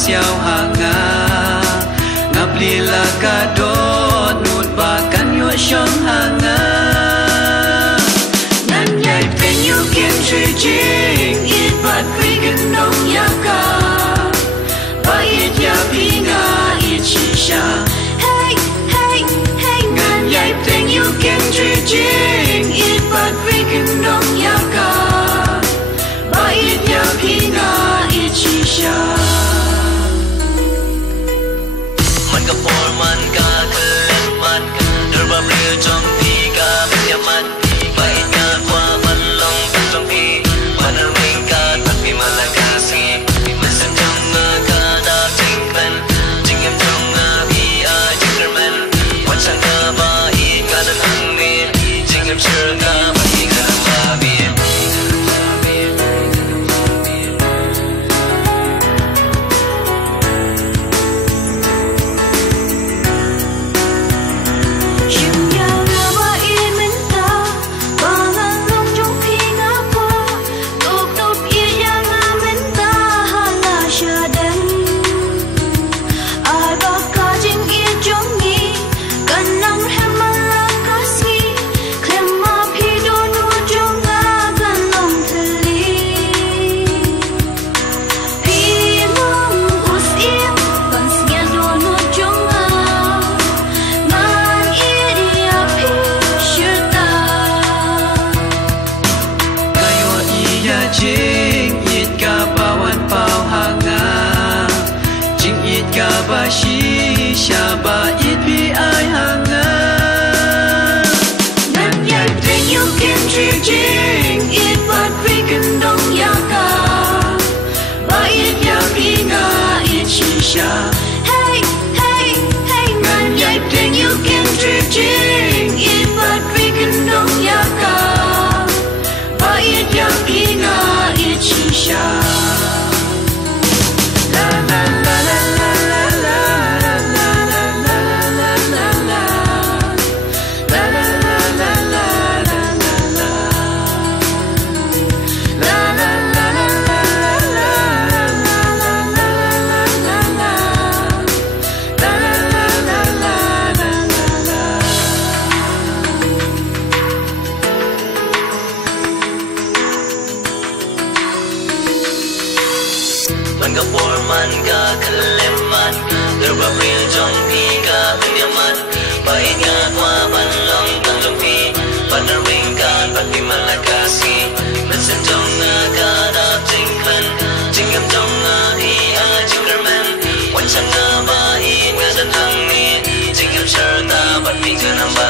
siao hanga ngap lila ka dot nut ba kan yo shong hanga nan yai pen you can jing it but we can know ya ka ba it ya pinga it shisha hey hey hey nan yai pen you can jing it but we can know ya ka ba it ya pinga it shisha man ka por man ka kalat man derba brio trong pi ka ya man bai ka kwa man long trong pi man ring ka tak pi malakasi man sam jam na ka da ting kan jing em trong na pi a jingerman wan sang ka ba I ka da hang ni jing em sure ka ba I ka da ba bi jing it ka bawan pau hanga jing it ka ba shi sha ba it bi ai hanga nan yai thing you can jing it but we can dong ya ka ba it ya pinga it shi sha hey hey hey nan yai thing you can jing it but we can dong ya ka ba it ya pinga shisha la la la la la la la la la la la la la la la la la man ka por man ka kalem man derba brio trong pi ka ya man bai ka kwa ban long trong pi ban ring ka ban pi malakasi man sam trong na ka da ting kan jing em trong na I a jingerman wan sang na ba I nga san hang ni jing em sure ta ban pi ka na ba